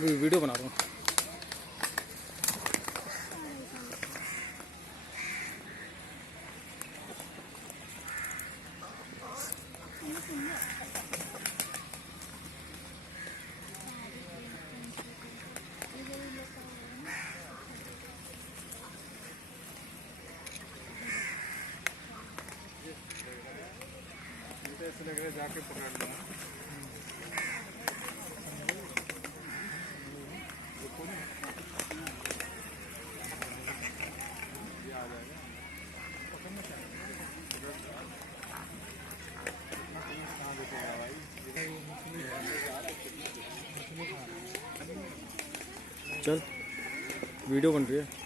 Video बना रहा हूँ। ऐसे लग रहा है जाके पकड़ लो। ये आ जाएगा पकड़ना चल वीडियो बन रही है।